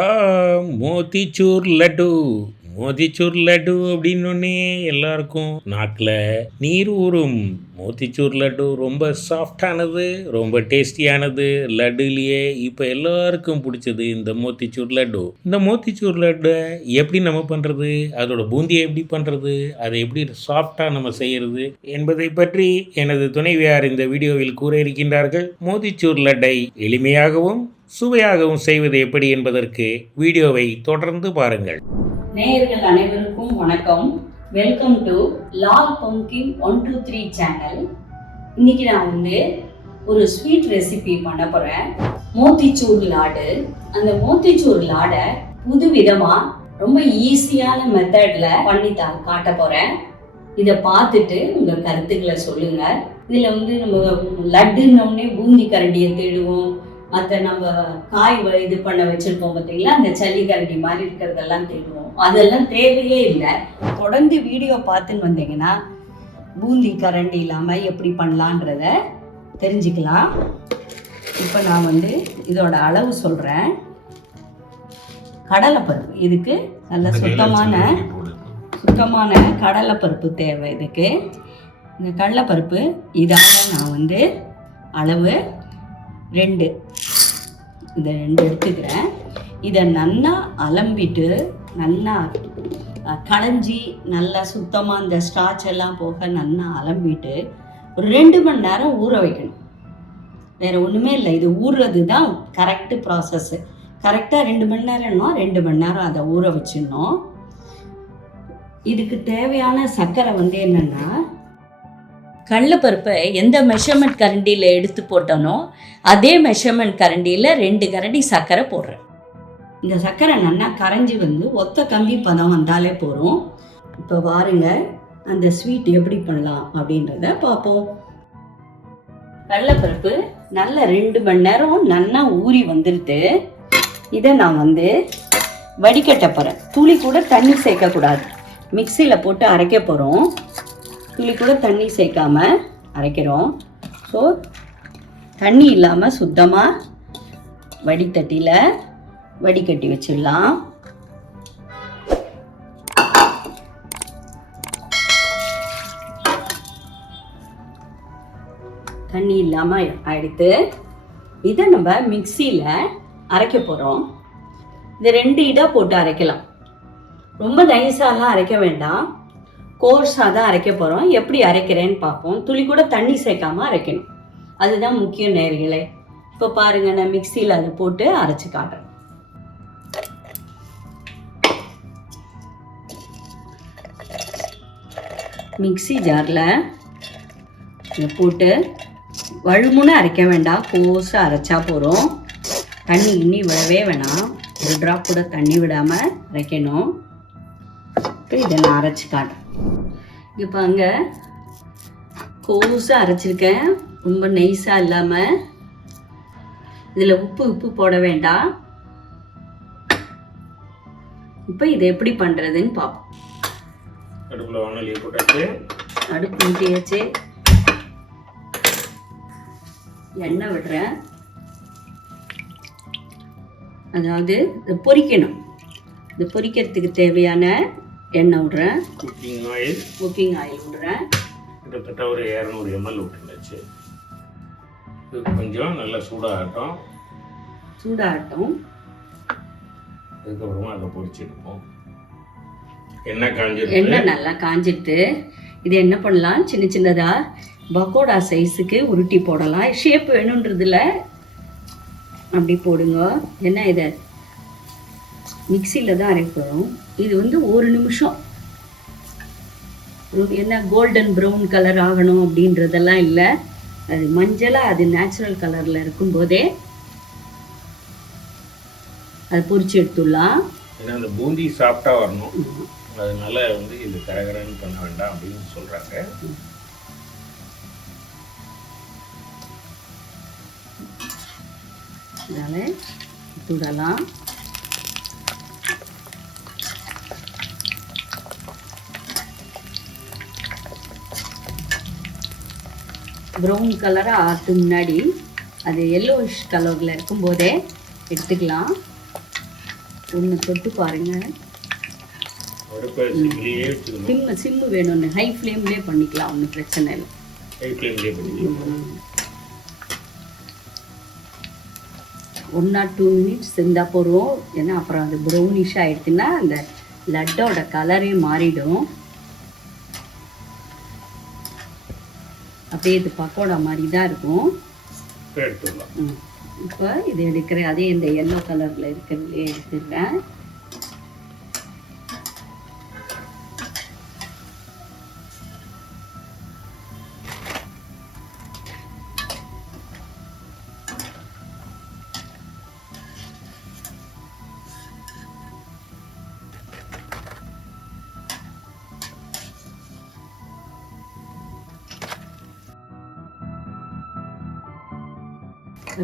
ஆஹா! மோத்திச்சூர் லட்டு. மோத்திச்சூர் லட்டு அப்படின்னோடனே எல்லாருக்கும் நாக்கில் நீர் ஊறும். மோத்திச்சூர் லட்டு ரொம்ப சாஃப்டானது, ரொம்ப டேஸ்டியானது. லட்டுலேயே இப்போ எல்லாருக்கும் பிடிச்சது இந்த மோத்திச்சூர் லட்டு. இந்த மோத்திச்சூர் லட்டை எப்படி நம்ம பண்ணுறது, அதோட பூந்தியை எப்படி பண்ணுறது, அதை எப்படி சாஃப்டாக நம்ம செய்கிறது என்பதை பற்றி எனது துணைவியார் இந்த வீடியோவில் கூற இருக்கின்றார்கள். மோத்திச்சூர் லட்டை எளிமையாகவும் சுவையாகவும் செய்வது எப்படி என்பதற்கு வீடியோவை தொடர்ந்து பாருங்கள். நேயர்கள் அனைவருக்கும் வணக்கம். Welcome to Lal pumpkin 123 channel. இன்னைக்கு நான் ஒரு ஸ்வீட் ரெசிபி பண்ண போறேன். மோத்திச்சூர் லாடு. அந்த மோத்திச்சூர் லாடை புது விதமா ரொம்ப ஈஸியான மெத்தட்ல பண்ணி காட்ட போறேன். இதை பார்த்துட்டு உங்க கருத்துக்களை சொல்லுங்க. இதுல நம்ம லட்டுன்னொடனே பூந்தி கரண்டியை தேடுவோம். மற்ற நம்ம காய் இது பண்ண வச்சிருக்கோம் பார்த்தீங்களா, அந்த சல்லிக்கரண்டி மாதிரி இருக்கிறதெல்லாம் தேடுவோம். அதெல்லாம் தேவையே இல்லை. தொடர்ந்து வீடியோ பார்த்துன்னு வந்தீங்கன்னா பூந்தி கரண்டி இல்லாமல் எப்படி பண்ணலான்றத தெரிஞ்சுக்கலாம். இப்போ நான் இதோட அளவு சொல்கிறேன். கடலைப்பருப்பு, இதுக்கு நல்ல சுத்தமான கடலைப்பருப்பு தேவை. இதுக்கு இந்த கடலைப்பருப்பு இதால் நான் அளவு 2 எடுத்துக்கிறேன். இதை நல்லா அலம்பிட்டு நல்லா களைஞ்சி நல்லா சுத்தமாக இந்த ஸ்டார்ச் எல்லாம் போக நல்லா அலம்பிட்டு ஒரு 2 மணி நேரம் ஊற வைக்கணும். வேறு ஒன்றுமே இல்லை, இது ஊறுறது தான் கரெக்டு ப்ராசஸ்ஸு. கரெக்டாக 2 மணி நேரம்னா 2 மணி நேரம் அதை ஊற வச்சிடணும். இதுக்கு தேவையான சர்க்கரை என்னென்னா, கடலைப்பருப்பை எந்த மெஷர்மெண்ட் கரண்டியில் எடுத்து போட்டோனோ அதே மெஷர்மெண்ட் கரண்டியில் 2 கரண்டி சர்க்கரை போடுறேன். இந்த சர்க்கரை நல்லா கரைஞ்சி ஒத்த கம்பி பதம் வந்தாலே போதும். இப்போ பாருங்க அந்த ஸ்வீட் எப்படி பண்ணலாம் அப்படின்றத பார்ப்போம். கடலைப்பருப்பு நல்லா 2 மணி நேரம் நல்லா ஊறி வந்துடுது. இதை நான் வடிகட்ட போகிறேன். துளி கூட தண்ணி சேர்க்கக்கூடாது. மிக்சியில் போட்டு அரைக்க போகிறோம். துளி கூட தண்ணி சேர்க்காம அரைக்கிறோம். ஸோ தண்ணி இல்லாமல் சுத்தமாக வடித்தட்டியில் வடிகட்டி வச்சிடலாம். தண்ணி இல்லாமல் எடுத்து இதை நம்ம மிக்சியில் அரைக்க போகிறோம். இது 2 இதாக போட்டு அரைக்கலாம். ரொம்ப நைஸாலாம் அரைக்க வேண்டாம், கோர்ஸாக தான் அரைக்க போகிறோம். எப்படி அரைக்கிறேன்னு பார்ப்போம். துளி கூட தண்ணி சேர்க்காமல் அரைக்கணும், அதுதான் முக்கியம் நேயர்களே. இப்போ பாருங்கள், நான் மிக்சியில் அதை போட்டு அரைச்சி காட்டுறேன். மிக்சி ஜாரில் இதை போட்டு வழுமுன்னு அரைக்க வேண்டாம், கோர்ஸாக அரைச்சா போகிறோம். தண்ணி இன்னி விடவே வேணாம், ஒரு ட்ராப் கூட தண்ணி விடாமல் அரைக்கணும். இப்போ இதை நான் அரைச்சி காட்டுறேன். இப்போ அங்கே கோஸாக அரைச்சிருக்கேன், ரொம்ப நெய்ஸாக இல்லாமல். இதில் உப்பு போட வேண்டாம். இப்போ இதை எப்படி பண்ணுறதுன்னு பார்ப்போம். அடுப்பு ஊற்றியாச்சு, எண்ணெய் விடுறேன். அதாவது இதை பொரிக்கணும். இது பொரிக்கிறதுக்கு தேவையான எண்ணெய் விடுறேன். குக்கிங் ஆயில் விடுறேன். கிட்டத்தட்ட ஒரு 200 ml விட்டுருந்துச்சு. இது கொஞ்சம் நல்லா சூடாகட்டும். அதுக்கப்புறமா அதை பொரிச்சிடுவோம். எண்ணெய் நல்லா காஞ்சிட்டு இது என்ன பண்ணலாம், சின்ன சின்னதாக பக்கோடா சைஸுக்கு உருட்டி போடலாம். ஷேப் வேணுன்றதுல அப்படி போடுங்க. என்ன இதை மிக்சியில் தான் அரைக்கிறோம். இது 1 நிமிஷம் என்ன கோல்டன் ப்ரௌன் கலர் ஆகணும் அப்படின்றதெல்லாம் இல்லை. அது மஞ்சளாக அது நேச்சுரல் கலரில் இருக்கும்போதே அது பொரிச்சு எடுத்துடலாம். ஏன்னா அந்த பூந்தி சாஃப்டாக வரணும், அதனால இது கரகரன்னு பண்ண வேண்டாம் அப்படின்னு சொல்கிறாங்க. அதனால் தூடலாம். ப்ரௌன் கலராக ஆற்று முன்னாடி அது எல்லோயிஷ் கலரில் இருக்கும்போதே எடுத்துக்கலாம். ஒன்று தொட்டு பாருங்கள். சிம்மு வேணும்னு ஹை ஃப்ளேம்லேயே பண்ணிக்கலாம், ஒன்றும் பிரச்சனை இல்லை. ஹை ஃப்ளேம்லேயே பண்ணிக்கலாம். 1 or 2 minutes இருந்தால் போகிறோம். ஏன்னா அப்புறம் அது ப்ரௌனிஷ் ஆகிடுச்சுன்னா அந்த லட்டோட கலரே மாறிடும். அப்படியே இது பக்கோடா மாதிரி தான் இருக்கும். இப்போ இது எடுக்கிற அதே இந்த எல்லோ கலரில் இருக்கிறதுலே எடுத்துக்கிறேன்.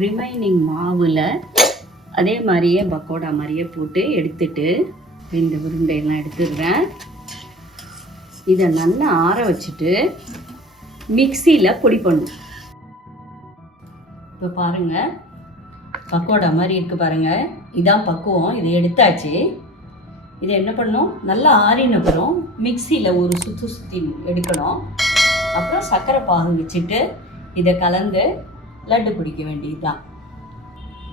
ரிமைனிங் மாவில் அதே மாதிரியே பக்கோடா மாதிரியே போட்டு எடுத்துட்டு இந்த உருண்டையெல்லாம் எடுத்துடுறேன். இதை நல்லா ஆற வச்சுட்டு மிக்சியில் பொடி பண்ணும். இப்போ பாருங்கள், பக்கோடா மாதிரி இருக்குது பாருங்கள். இதான் பக்குவம். இதை எடுத்தாச்சு. இதை என்ன பண்ணணும், நல்லா ஆறின அப்புறம் மிக்சியில் ஒரு சுற்றி எடுக்கணும். அப்புறம் சர்க்கரை பாகு வச்சுட்டு இதை கலந்து லட்டு பிடிக்க வேண்டியது தான்.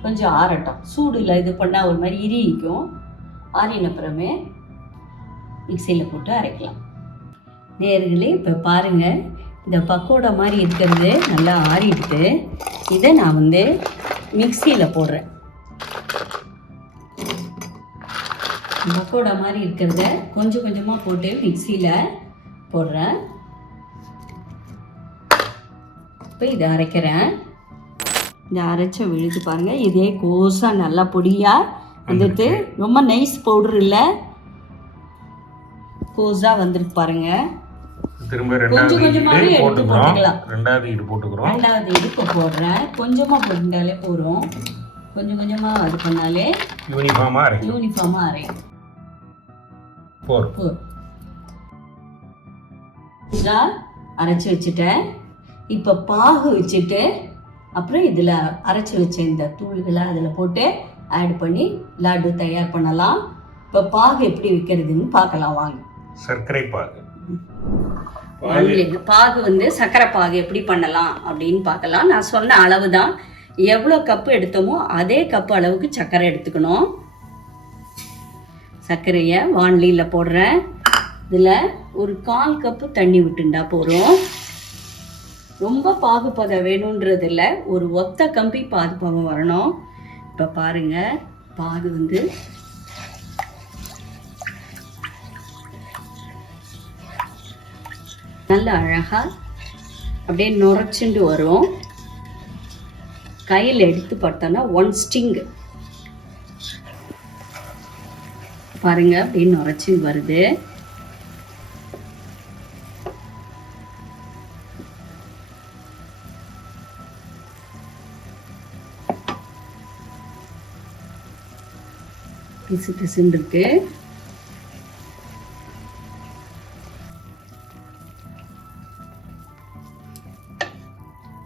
கொஞ்சம் ஆறட்டும். சூடில் இது பண்ணால் ஒரு மாதிரி இரிக்கும். ஆறின அப்புறமே மிக்சியில் போட்டு அரைக்கலாம். நேர்களே இப்போ பாருங்கள், இந்த பக்கோடா மாதிரி இருக்கிறது நல்லா ஆறிட்டு இதை நான் மிக்சியில் போடுறேன். பக்கோடா மாதிரி இருக்கிறத கொஞ்சம் கொஞ்சமாக போட்டு மிக்சியில் போடுறேன். இப்போ இதை அரைக்கிறேன். இந்த அரைச்ச விழுது பாருங்கள், இதே கோஸாக நல்லா பொடியாக வந்துட்டு, ரொம்ப நைஸ் பவுடர் இல்லை, கோஸாக வந்துருக்கு பாருங்கள். கொஞ்சம் கொஞ்சமாகவே எடுத்து போட்டுக்கலாம். ரெண்டாவது இடு இப்போ போடுறேன். கொஞ்சமாக போட்டாலே போதும். கொஞ்சம் கொஞ்சமாக அது பண்ணாலே யூனிஃபார்மாக அரைக்கும். அரைச்சி வச்சுட்டேன். இப்போ பாகு வச்சுட்டு அப்புறம் இதில் அரைச்சி வச்ச இந்த தூள்களை அதில் போட்டு ஆட் பண்ணி லாடு தயார் பண்ணலாம். இப்போ பாகு எப்படி வைக்கிறதுன்னு பார்க்கலாம் வாங்க. சர்க்கரை பாகு சர்க்கரை பாகு எப்படி பண்ணலாம் அப்படின்னு பார்க்கலாம். நான் சொன்ன அளவு தான். எவ்வளோ கப்பு எடுத்தோமோ அதே கப்பு அளவுக்கு சர்க்கரை எடுத்துக்கணும். சர்க்கரையை வானிலையில் போடுறேன். இதில் ஒரு 1/4 கப்பு தண்ணி விட்டுண்டா போகிறோம். ரொம்ப பாகுபதம் வேணுன்றதில்ல, ஒரு ஒத்த கம்பி பாகுபதம் வரணும். இப்போ பாருங்கள், பாகு நல்ல அழகாக அப்படியே நுரைச்சுண்டு வரும். கையில் எடுத்து பார்த்தோன்னா 1 ஸ்டிங் பாருங்கள், அப்படியே நுரைச்சு வருது. பிசு பிசுன்னு இருக்கு.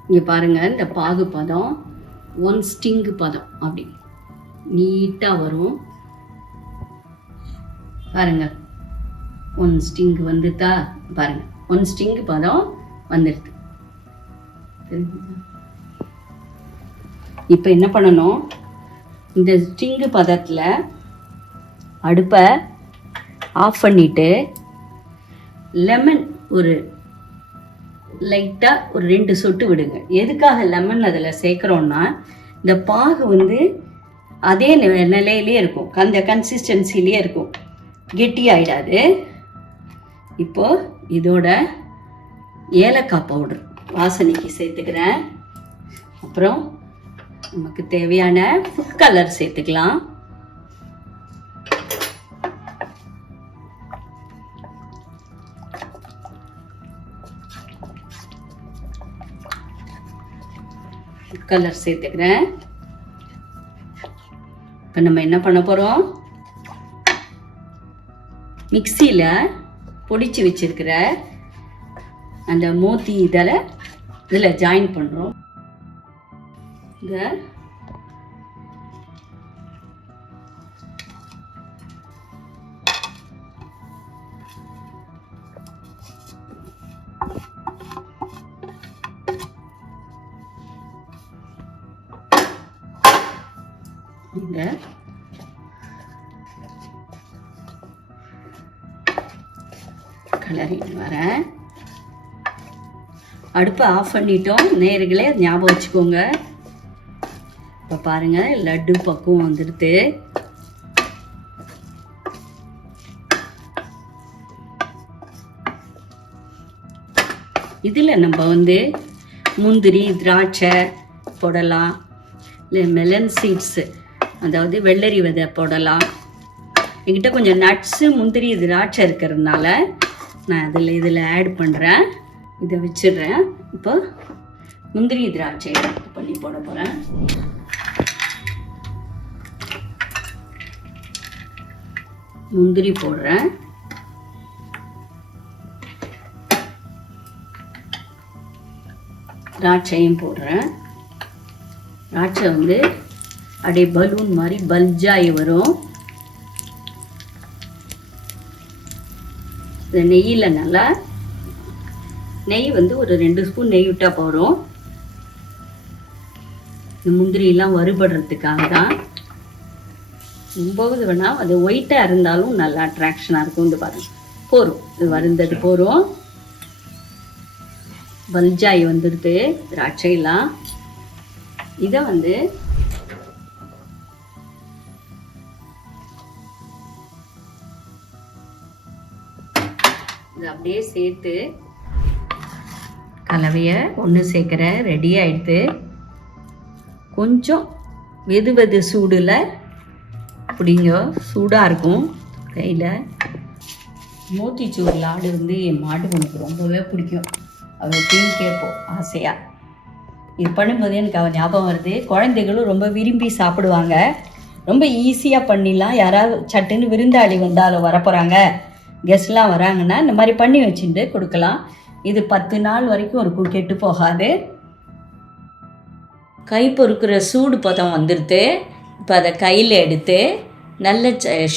இங்கே பாருங்கள், இந்த பாகு பதம் 1 ஸ்டிங் பதம் அப்படி நீட்டாக வரும். பாருங்கள், 1 ஸ்டிங் வந்துட்டா பாருங்கள், 1 ஸ்டிங் பதம் வந்துடுது. இப்போ என்ன பண்ணணும், இந்த ஸ்டிங் பதத்தில் அடுப்பை ஆஃப் பண்ணிவிட்டு லெமன் ஒரு லைட்டாக ஒரு 2 சொட்டு விடுங்க. எதுக்காக லெமன் அதில் சேர்க்குறோன்னா, இந்த பாகு அதே நிலையிலே இருக்கும், அந்த கன்சிஸ்டன்சிலே இருக்கும், கெட்டி ஆகிடாது. இப்போது இதோட ஏலக்காய் பவுடர் வாசனைக்கு சேர்த்துக்கிறேன். அப்புறம் நமக்கு தேவையான ஃபுட் கலர் சேர்த்துக்கலாம். ஃபுட் கலர் சேர்த்துக்கிறேன். இப்போ நம்ம என்ன பண்ண போகிறோம், மிக்சியில் பொடிச்சு வச்சிருக்கிற அந்த மோத்தி இதில் ஜாயின் பண்ணுறோம். இந்த கலரிட்டு வரேன். அடுப்பை ஆஃப் பண்ணிட்டோம் நேயர்களே, ஞாபகம் வச்சுக்கோங்க. இப்போ பாருங்கள் லட்டு பக்குவம் வந்துடுது. இதில் நம்ம முந்திரி திராட்சை போடலாம், இல்லை மெலன் சீட்ஸு அதாவது வெள்ளரி விதை போடலாம். என்கிட்ட கொஞ்சம் நட்ஸு முந்திரி திராட்சை இருக்கிறதுனால நான் இதில் ஆட் பண்ணுறேன். இதை வச்சிடுறேன். இப்போ முந்திரி திராட்சை பண்ணி போட போகிறேன். முந்திரி போடுறேன். திராட்சையும் போடுறேன். திராட்சை அப்படியே பலூன் மாதிரி பல்ஜாகி வரும். இந்த நெய்யில் நல்லா நெய் ஒரு 2 ஸ்பூன் நெய் விட்டால் போகிறோம். இந்த முந்திரியெல்லாம் வறுபடுறதுக்காக தான். ரொம்பவது வேணால் அது ஒயிட்டாக இருந்தாலும் நல்லா அட்ராக்ஷனாக இருக்கும். பாருங்கள் போகிறோம், இது வருந்தது போகிறோம். பல்ஜாய் வந்துடுது திராட்சையெல்லாம். இதை இது அப்படியே சேர்த்து கலவையை ஒன்று சேர்க்குற ரெடி ஆகிடுது. கொஞ்சம் வெது சூடில் அப்படிங்க சூடாக இருக்கும் கையில். மோத்திச்சூர் லாடு என் மாட்டு பொண்ணுக்கு ரொம்பவே பிடிக்கும். அவள் டீம் கேட்போம் ஆசையாக. இது பண்ணும்போது எனக்கு அவள் ஞாபகம் வருது. குழந்தைகளும் ரொம்ப விரும்பி சாப்பிடுவாங்க. ரொம்ப ஈஸியாக பண்ணிடலாம். யாராவது சட்டுன்னு விருந்தாளி வந்தாலும் வரப்போகிறாங்க, கெஸ்ட்லாம் வராங்கன்னா இந்த மாதிரி பண்ணி வச்சுட்டு கொடுக்கலாம். இது 10 நாள் வரைக்கும் இருக்கும், கெட்டு போகாது. கை பொறுக்கிற சூடு பதம் வந்துடுது. இப்போ அதை கையில் எடுத்து நல்ல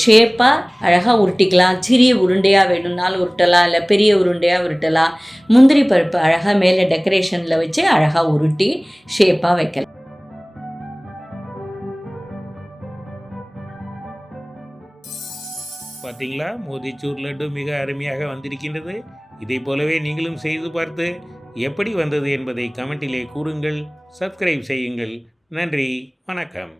ஷேப்பாக அழகாக உருட்டிக்கலாம். சிறிய உருண்டையாக வேணும்னாலும் உருட்டலாம், இல்லை பெரிய உருண்டையாக உருட்டலாம். முந்திரி பருப்பு அழகாக மேலே டெக்கரேஷனில் வச்சு அழகாக உருட்டி ஷேப்பாக வைக்கலாம். பார்த்தீங்களா, மோதிச்சூர் லட்டு மிக அருமையாக வந்திருக்கின்றது. இதை போலவே நீங்களும் செய்து பார்த்து எப்படி வந்தது என்பதை கமெண்டிலே கூறுங்கள். சப்ஸ்கிரைப் செய்யுங்கள். நன்றி, வணக்கம்.